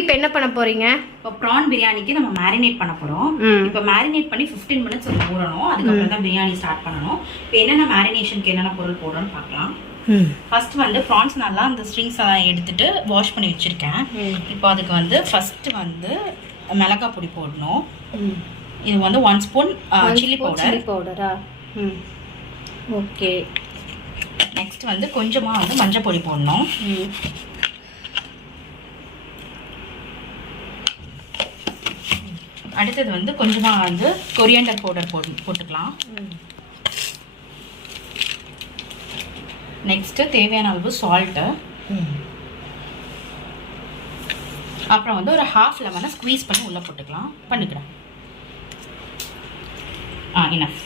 இப்போ என்ன பண்ண போறீங்க? இப்போ ப்ரான் பிரியாணிக்கு நம்ம மேரினேட் பண்ண போறோம். ம். இப்போ மேரினேட் பண்ணி 15 மினிட்ஸ் அது ஊறணும். அதுக்கப்புறம் தான் பிரியாணி ஸ்டார்ட் பண்ணணும். இப்போ என்னென்ன மேரினேஷனுக்கு என்னென்ன பொருள் போடுறோம்னு பார்க்கலாம். ஃபர்ஸ்ட் வந்து ப்ரான்ஸ் நல்லா அந்த ஸ்ட்ரிங்ஸ் எல்லாம் எடுத்துட்டு வாஷ் பண்ணி வச்சிருக்கேன். இப்போ அதுக்கு வந்து ஃபர்ஸ்ட் வந்து மிளகாய் பொடி போடணும். இது வந்து ஒன் ஸ்பூன் சில்லி பவுடர் பவுடரா ம். ஓகே. நெக்ஸ்ட் வந்து கொஞ்சமா வந்து மஞ்சள் பொடி போடணும். அடுத்தது வந்து கொஞ்சமாக வந்து கொரியண்டர் பவுடர் போட்டு போட்டுக்கலாம். நெக்ஸ்ட்டு தேவையான அளவு சால்ட்டு அப்புறம் வந்து ஒரு ஹாஃப் லெமனை ஸ்குவீஸ் பண்ணி உள்ளே போட்டுக்கலாம். பண்ணிக்கிறேன் ஆ இனஃப்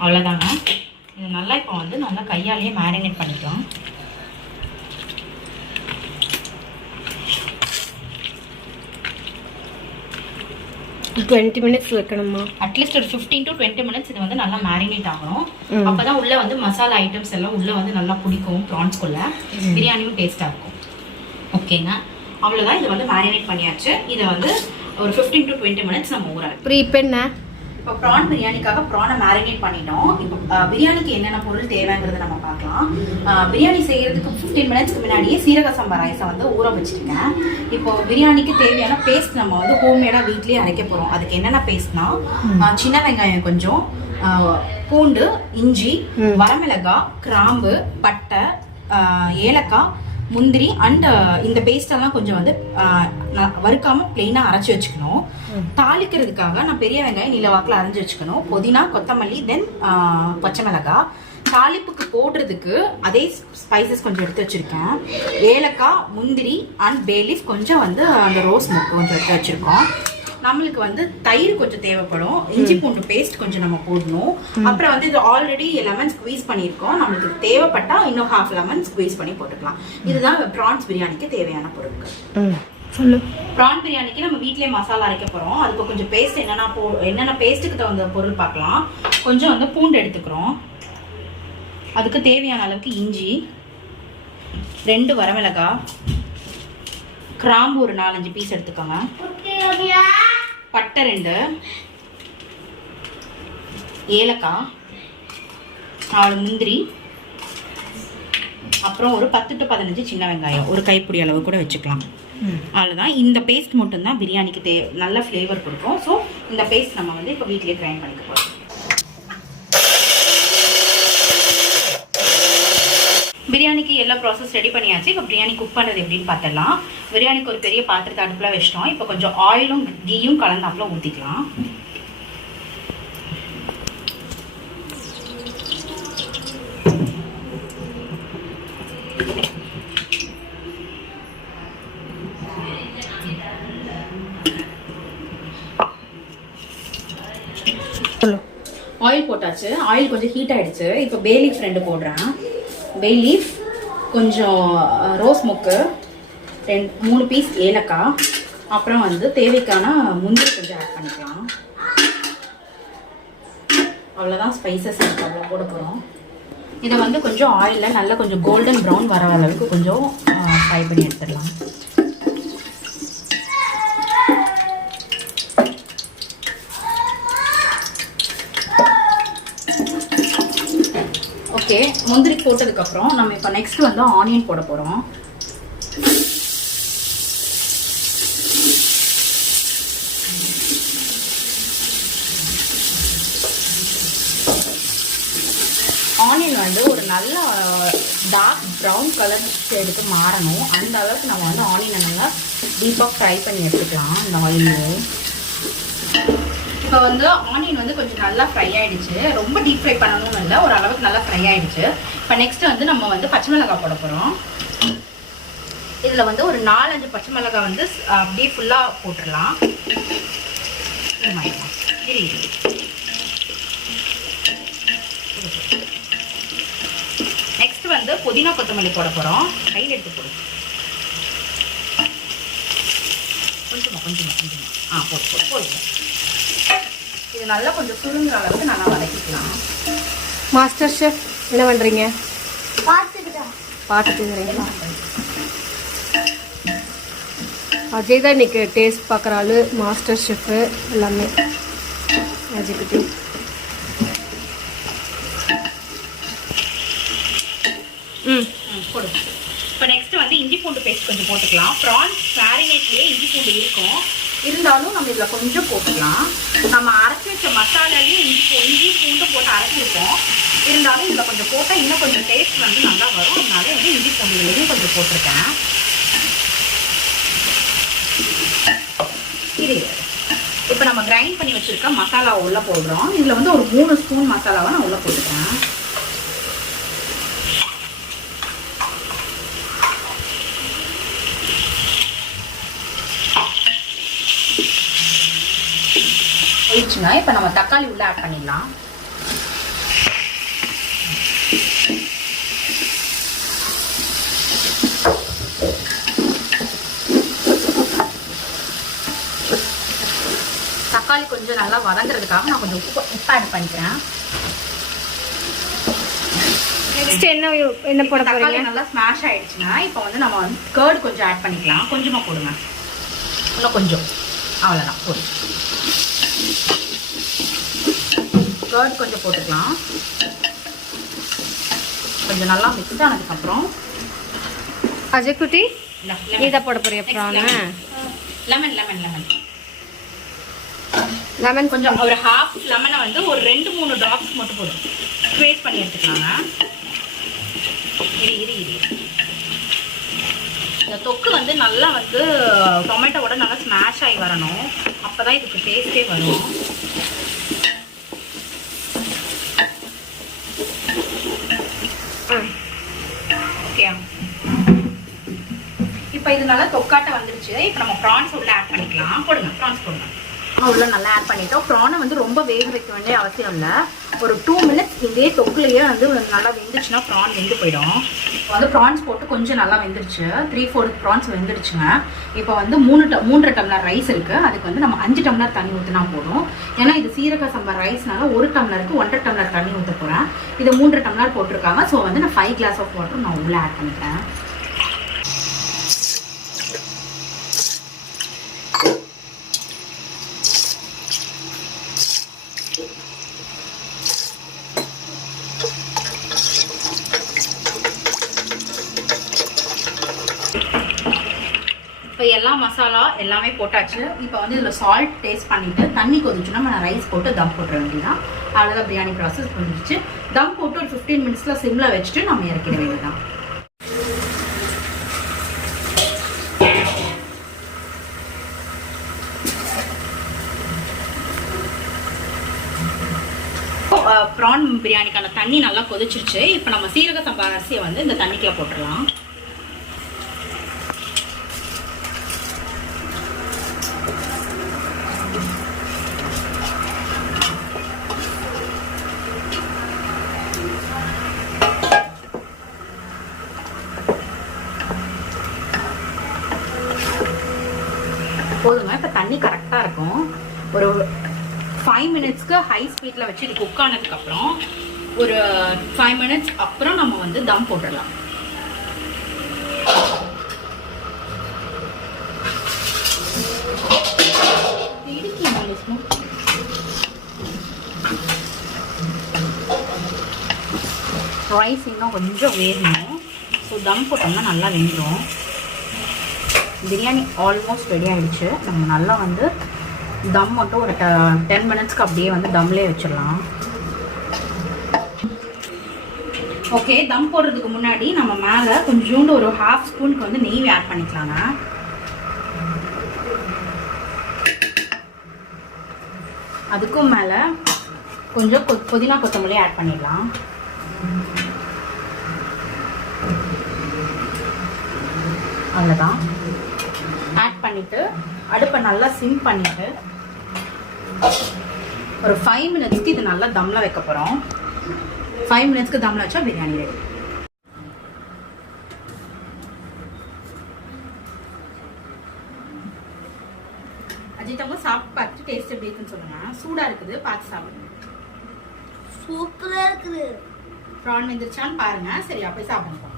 அவ்வளோதாங்க இது நல்லா இப்போ வந்து நல்லா கையாலேயே மேரினேட் பண்ணிக்கலாம். டுவெண்ட்டி மினிட்ஸ் வைக்கணுமா அட்லீஸ்ட் ஒரு ஃபிஃப்டீன் டு டுவெண்ட்டி மினிட்ஸ் இது வந்து நல்லா மேரினேட் ஆகணும். ம். அப்பதான் உள்ள வந்து மசாலா ஐட்டம்ஸ் எல்லாம் உள்ள வந்து நல்லா பிடிக்கும் ப்ரான்ஸ்குள்ள பிரியாணியும் டேஸ்டா இருக்கும். ஓகேங்க அவ்வளவுதான். இது வந்து மேரினேட் பண்ணியாச்சு. இதை வந்து ஒரு ஃபிஃப்டீன் டு டுவெண்ட்டி மினிட்ஸ் நம்ம ஊற அப்புறம் இப்போ என்ன? இப்போ ப்ரான் பிரியாணிக்காக ப்ரானை மேரினேட் பண்ணிட்டோம். இப்போ பிரியாணிக்கு என்னென்ன பொருள் தேவைங்கிறத நம்ம பார்க்கலாம். பிரியாணி செய்யறதுக்கு ஃபிஃப்டீன் மினிட்ஸ்க்கு முன்னாடியே சீரக சம்பா ரைஸை வந்து ஊற வச்சிருக்கேன் இப்போ பிரியாணிக்கு தேவையான பேஸ்ட் நம்ம வந்து ஹோம்மேடாக வீட்லயே அரைக்க போகிறோம் அதுக்கு என்னென்ன பேஸ்ட்னா சின்ன வெங்காயம் கொஞ்சம் பூண்டு இஞ்சி. வரமிளகாய் கிராம்பு பட்டை ஏலக்காய் முந்திரி அண்ட் இந்த பேஸ்ட் எல்லாம் கொஞ்சம் வந்து நான் வறுக்காம பிளெயினாக அரைச்சி வச்சுக்கணும். தாளிக்கிறதுக்காக நான் பெரிய வெங்காயம் நீல வாக்கில் அரைஞ்சு வச்சுக்கணும். புதினா கொத்தமல்லி தென் பச்சை மிளகாய் தாளிப்புக்கு போடுறதுக்கு அதே ஸ்பைசஸ் கொஞ்சம் எடுத்து வச்சிருக்கேன். ஏலக்காய் முந்திரி அண்ட் பேலீஃப் கொஞ்சம் வந்து அந்த ரோஸ் முக்கு கொஞ்சம் எடுத்து வச்சிருக்கோம். நம்மளுக்கு வந்து தயிர் கொஞ்சம் தேவைப்படும். இஞ்சி பூண்டு பேஸ்ட் கொஞ்சம் நம்ம போடணும். அப்புறம் வந்து இது ஆல்ரெடி லெமன் ஸ்குவீஸ் பண்ணியிருக்கோம். நம்மளுக்கு தேவைப்பட்டா இன்னும் ஹாஃப் லெமன் ஸ்குவீஸ் பண்ணி போட்டுக்கலாம். இதுதான் ப்ரான்ஸ் பிரியாணிக்கு தேவையான பொருட்கள். சொல்லு. ப்ரான் பிரியாணிக்கு நம்ம வீட்லயே மசாலா அரைக்க போறோம். அதுக்கு கொஞ்சம் பேஸ்ட் என்னென்ன போ என்னென்ன பேஸ்ட்டுக்கு தகுந்த பொருள் பார்க்கலாம். கொஞ்சம் வந்து பூண்டு எடுத்துக்கிறோம். அதுக்கு தேவையான அளவுக்கு இஞ்சி. ரெண்டு வரமிளகாய் கிராம்பு ஒரு நாலஞ்சு பீஸ் எடுத்துக்கோங்க. பட்டை ரெண்டு ஏலக்காய் நாலு முந்திரி அப்புறம் ஒரு பத்து டு பதினஞ்சு சின்ன வெங்காயம். ஒரு கைப்பிடி அளவு கூட வச்சுக்கலாம். அவ்வளோதான் இந்த பேஸ்ட் மட்டும்தான் பிரியாணிக்கு தே நல்ல ஃப்ளேவர் கொடுக்கும். ஸோ இந்த பேஸ்ட் நம்ம வந்து இப்போ வீட்லயே கிரைண்ட் பண்ணிக்க போகிறோம் பிரியாணிக்கு எல்லா ப்ராசஸ் ரெடி பண்ணியாச்சு. இப்போ பிரியாணி குக் பண்ணுறது எப்படின்னு பார்த்துடலாம். பிரியாணிக்கு ஒரு பெரிய பாத்திரத்தை அடுப்பில் வச்சிட்டோம். இப்போ கொஞ்சம் ஆயிலும் கீயும் கலந்தாப்புல ஊற்றிக்கலாம் ஆயில் போட்டாச்சு. ஆயில் கொஞ்சம் ஹீட் ஆயிடுச்சு. இப்போ பே லீஃப் ரெண்டு போடுறேன். பே லீஃப் கொஞ்சம் ரோஸ் மொக்கு ரெண்டு மூணு பீஸ் ஏலக்காய் அப்புறம் வந்து தேவைக்கான முந்திரி கொஞ்சம் ஆட் பண்ணிக்கலாம். அவ்வளோதான் ஸ்பைசஸ் இருக்குது அவ்வளோ போட போகிறோம் இதை வந்து கொஞ்சம் ஆயிலில் நல்லா கொஞ்சம் கோல்டன் ப்ரௌன் வர அளவுக்கு கொஞ்சம் ஃப்ரை பண்ணி எடுத்துடலாம். ஓகே முந்திரி போட்டதுக்கப்புறம் நம்ம இப்போ நெக்ஸ்ட் வந்து ஆனியன் போட போகிறோம் ஆனியன் வந்து ஒரு நல்ல டார்க் ப்ரௌன் கலர் ஷேடுக்கு மாறணும். அந்த அளவுக்கு நம்ம வந்து ஆனியனை நல்லா டீப்பாக ஃப்ரை பண்ணி எடுத்துக்கலாம் இந்த ஆயிலில் இப்போ வந்து ஆனியன் வந்து கொஞ்சம் நல்லா ஃப்ரை ஆயிடுச்சு. ரொம்ப டீப் ஃப்ரை பண்ணணும்னு இல்லை ஒரு அளவுக்கு நல்லா ஃப்ரை ஆயிடுச்சு. இப்போ நெக்ஸ்ட் வந்து நம்ம வந்து பச்சை மிளகாய் போட போகிறோம் இதில் வந்து ஒரு நாலஞ்சு பச்சை மிளகாய் வந்து அப்படியே ஃபுல்லாக போட்டுடலாம். Oh நெக்ஸ்ட் வந்து புதினா கொத்தமல்லி போட போகிறோம் கையில் எடுத்து போடுங்க கொஞ்சமாக கொஞ்சமாக கொஞ்சமாக ஆ போட்டு போட்டு போடுங்க இது நல்லா கொஞ்சம் சுருங்குற அளவுக்கு நல்லா வதக்கிக்கலாம். மாஸ்டர் ஷெஃப் என்ன பண்ணுறீங்க பார்த்துட்டு இருக்கிறீங்களா அஜய் தான் இன்னைக்கு டேஸ்ட் பார்க்குற ஆளு மாஸ்டர் ஷெஃப்பு எல்லாமே. அஜய் குட்டி. ம். ம், போடு. இப்போ நெக்ஸ்ட் வந்து இஞ்சி பூண்டு பேஸ்ட் கொஞ்சம் போட்டுக்கலாம். ப்ரான்ஸ் மேரினேட்லேயே இஞ்சி பூண்டு இருக்கும். இருந்தாலும் நம்ம இதில் கொஞ்சம் போட்டுக்கலாம். நம்ம அரைச்சி வச்ச மசாலாலேயும் இஞ்சி இஞ்சி பூண்டு போட்டு அரைச்சிருக்கோம். இருந்தாலும் இதில் கொஞ்சம் போட்டால் இன்னும் கொஞ்சம் டேஸ்ட் வந்து நல்லா வரும். அதனால வந்து இஞ்சி பூண்டுகளையும் கொஞ்சம் போட்டிருக்கேன். இது. இப்போ நம்ம கிரைண்ட் பண்ணி வச்சுருக்க மசாலா உள்ளே போடுறோம். இதில் வந்து ஒரு மூணு ஸ்பூன் மசாலாவை நான் உள்ளே போட்டுக்கிறேன். போயிடுச்சுங்க இப்போ நம்ம தக்காளி உள்ள ஆட் பண்ணிடலாம். தக்காளி கொஞ்சம் நல்லா வதங்குறதுக்காக நான் கொஞ்சம் உப்பு உப்பு ஆட் பண்ணிக்கிறேன். நெக்ஸ்ட் என்ன என்ன போட தக்காளி நல்லா ஸ்மாஷ் ஆயிடுச்சுன்னா இப்போ வந்து நம்ம வந்து கேர்டு கொஞ்சம் ஆட் பண்ணிக்கலாம். கொஞ்சமா போடுங்க. இன்னும் கொஞ்சம். அவ்வளோதான் போதும். கேர்டு கொஞ்சம் போட்டுக்கலாம். கொஞ்சம் நல்லா மிக்ஸ் ஆனதுக்கப்புறம் அஜய் குட்டி நீ தான் போட போறியா prawn lemon lemon lemon lemon கொஞ்சம் ஒரு ஹாஃப் லெமனை வந்து ஒரு ரெண்டு மூணு ட்ராப்ஸ் மட்டும் போதும். ஸ்க்வேஸ் பண்ணி எடுத்துக்கலாங்க. இரு இரு இரு. இந்த தொக்கு வந்து நல்லா வந்து டொமேட்டோவோட நல்லா ஸ்மாஷ் ஆகி வரணும். அப்போ தான் இதுக்கு டேஸ்ட்டே வரும் ஆ ஓகே இப்போ தொக்காட்ட வந்துருச்சு. இப்போ நம்ம ப்ரான்ஸ் உள்ள ஆட் பண்ணிக்கலாம். போடுங்க ப்ரான்ஸ் போடுங்க. உள்ள நல்லா ஆட் பண்ணிட்டோம். ப்ரானை வந்து ரொம்ப வேக வைக்க வேண்டிய அவசியம் இல்லை. ஒரு டூ மினிட்ஸ் இதே தொக்குலேயே வந்து நல்லா வெந்துச்சுன்னா ப்ரான் வெந்து போயிடும். இப்போ வந்து ப்ரான்ஸ் போட்டு கொஞ்சம் நல்லா வெந்துருச்சு. த்ரீ ஃபோர் ப்ரான்ஸ் வெந்துருச்சுங்க. இப்போ வந்து மூணு ட மூன்றரை டம்ளர் ரைஸ் இருக்குது அதுக்கு வந்து நம்ம அஞ்சு டம்ளர் தண்ணி ஊற்றினா போதும். ஏன்னா இது சீரக சம்பா ரைஸ்னால ஒரு டம்ளருக்கு ஒன்றரை டம்ளர் தண்ணி ஊற்ற போகிறேன் இது மூன்று டம்ளர் போட்டிருக்காங்க. ஸோ வந்து நான் ஃபைவ் கிளாஸ் ஆஃப் வாட்டர் நான் உள்ளே ஆட் பண்ணிக்கிறேன். இப்போ எல்லா மசாலா எல்லாமே போட்டாச்சு. இப்போ வந்து இதில் சால்ட் டேஸ்ட் பண்ணிவிட்டு தண்ணி கொதிச்சுன்னா நம்ம ரைஸ் போட்டு தம் போட்டுற வேண்டியதான் அவ்வளோதான் பிரியாணி ப்ராசஸ் முடிஞ்சிச்சு. தம் போட்டு ஒரு ஃபிஃப்டீன் மினிட்ஸில் சிம்மில் வச்சுட்டு நம்ம இறக்கிட வேண்டியதான் ப்ரான் பிரியாணிக்கான தண்ணி நல்லா கொதிச்சிருச்சு. இப்போ நம்ம சீரக சம்பா அரிசியை வந்து இந்த தண்ணிக்குள்ளே போட்டுடலாம் போதுங்க இப்போ தண்ணி கரெக்டாக இருக்கும். ஒரு ஃபைவ் மினிட்ஸ்க்கு ஹை ஸ்பீடில் வச்சு இது குக் ஆனதுக்கப்புறம் ஒரு ஃபைவ் மினிட்ஸ் அப்புறம் நம்ம வந்து தம் போட்டுடலாம். ரைஸ் இன்னும் கொஞ்சம் வேகணும். ஸோ தம் போட்டோம்னா நல்லா வெந்துடும் பிரியாணி ஆல்மோஸ்ட் ரெடி ஆகிடுச்சு நம்ம நல்லா வந்து தம் மட்டும் ஒரு டென் மினிட்ஸ்க்கு அப்படியே வந்து தம்லேயே வச்சிடலாம். ஓகே தம் போடுறதுக்கு முன்னாடி நம்ம மேலே கொஞ்சோண்டு ஒரு ஹாஃப் ஸ்பூனுக்கு வந்து நெய் ஆட் பண்ணிக்கலாங்க அதுக்கும் மேலே கொஞ்சம் கொ புதினா கொத்தமல்லி ஆட் பண்ணிடலாம். அவ்வளோதான் ஆட் பண்ணிவிட்டு அடுப்பை நல்லா சிம் பண்ணிவிட்டு ஒரு ஃபைவ் மினிட்ஸ்க்கு இது நல்லா தம்மில் வைக்க போகிறோம் ஃபைவ் மினிட்ஸ்க்கு தம்மில் வச்சா பிரியாணி ரெடி அஜித் அவங்க சாப்பிட்டு பார்த்துட்டு டேஸ்ட் எப்படி இருக்குன்னு சொல்லுங்க. சூடாக இருக்குது பார்த்து சாப்பிடுங்க. சூப்பரா இருக்குது. ப்ரான் வெந்துருச்சான்னு பாருங்க. சரியா போய் சாப்பிடுங்க.